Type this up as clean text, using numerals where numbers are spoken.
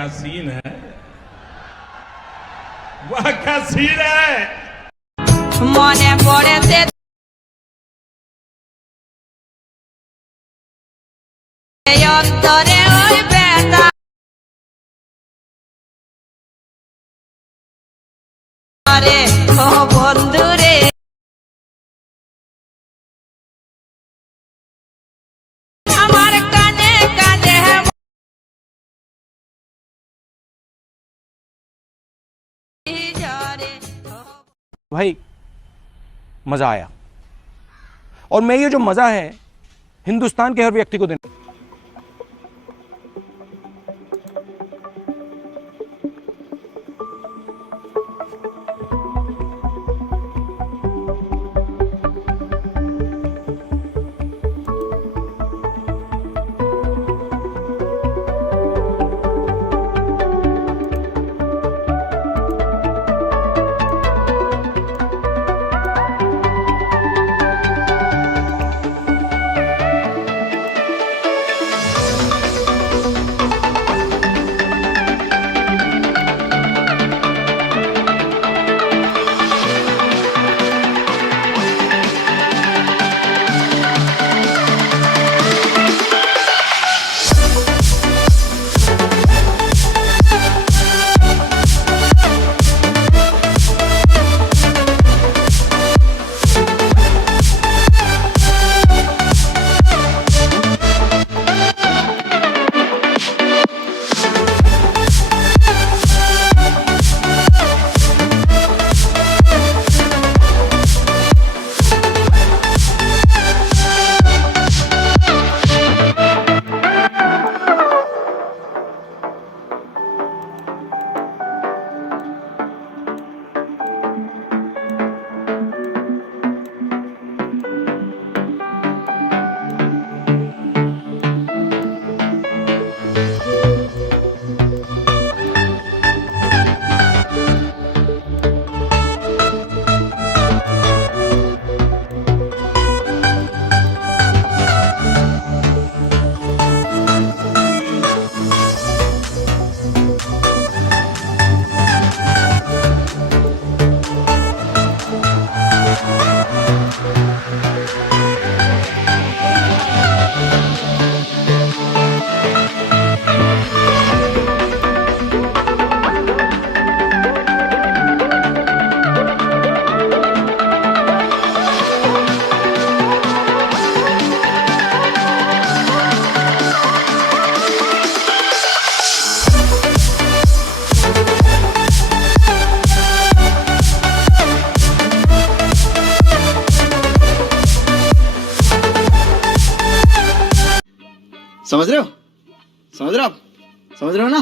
क्या सीन है, वाह क्या सीन है। मने पड़े से अंतरे ओई बेटा अरे ओ बंधु रे আমার কানে কানে ঝরে भाई मजा आया, और मैं ये जो मजा है हिंदुस्तान के हर व्यक्ति को देना। समझ रहे हो, समझ रहे हो आप, समझ रहे हो ना।